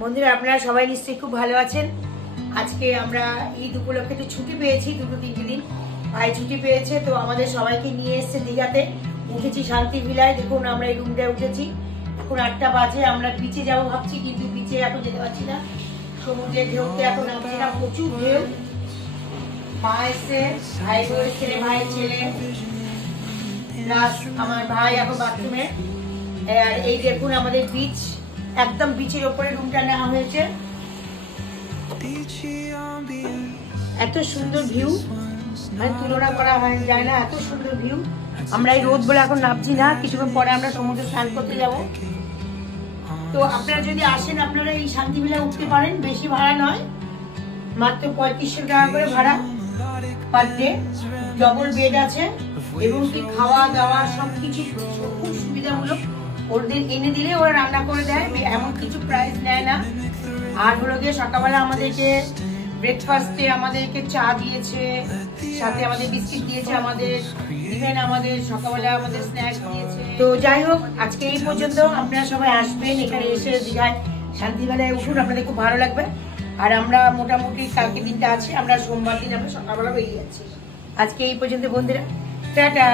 বন্ধুরা আপনারা সবাই নিশ্চয়ই খুব ভালো আছেন। আজকে আমরা ঈদ উপলক্ষে একটু ছুটি পেয়েছি, 2-3 দিন ভাই ছুটি পেয়েছে, তো আমাদের সবাইকে নিয়ে এসেছে দীঘাতে। উঠেছি শান্তি ভিলায়, দেখুন আমরা এই রুমটায় উঠেছি। এখন 8টা বাজে, আমরা বিচে যাবো ভাবছি, কিন্তু বিচে এখন যেতে পারছি না, সমুদ্রে ঢেউতে এখন নামছি না, প্রচুর ঢেউ। মা এসছে, ভাই এসছে, ভাইয়ের ছেলে প্লাস আমার ভাই এখন বাথরুমে। আর এই দেখুন আমাদের বিচ, একদম বিচের ওপরে রুমটা নেওয়া হয়েছে। এত সুন্দর ভিউ, মানে তুলনা করা যায় না, এত সুন্দর ভিউ। আমরা এই রোদ বলে এখন নামছি না, কিছুক্ষণ পরে আমরা সমুদ্রে স্নান করতে যাব। তো আপনারা যদি আসেন, আপনারা এই শান্তিভিলা উঠতে পারেন, বেশি ভাড়া নয়, মাত্র 3500 টাকা করে ভাড়া পার ডে। ডবল বেড আছে এবং কি খাওয়া দাওয়া সবকিছু খুব সুবিধামূলক। ওদের এনে দিলে ওরা রান্না করে দেয়, এমন কিছু প্রাইস নেয় না। আর হলো গিয়ে সকালবেলা আমাদেরকে ব্রেকফাস্টে আমাদেরকে চা দিয়েছে, সাথে আমাদের বিস্কিট দিয়েছে, আমাদের ইভেন আমাদের সকালবেলা আমাদের স্ন্যাক্স দিয়েছে। তো যাই হোক, আজকে এই পর্যন্ত। আপনারা সবাই আসবেন এখানে এসে দীঘায় শান্তিবেলায় উঠুন, আপনাদের খুব ভালো লাগবে। আর আমরা মোটামুটি কালকে দিনটা আছে, আমরা সোমবার দিন আমরা সকালবেলা বেরিয়ে যাচ্ছি। আজকে এই পর্যন্ত বন্ধুরা, টাটা।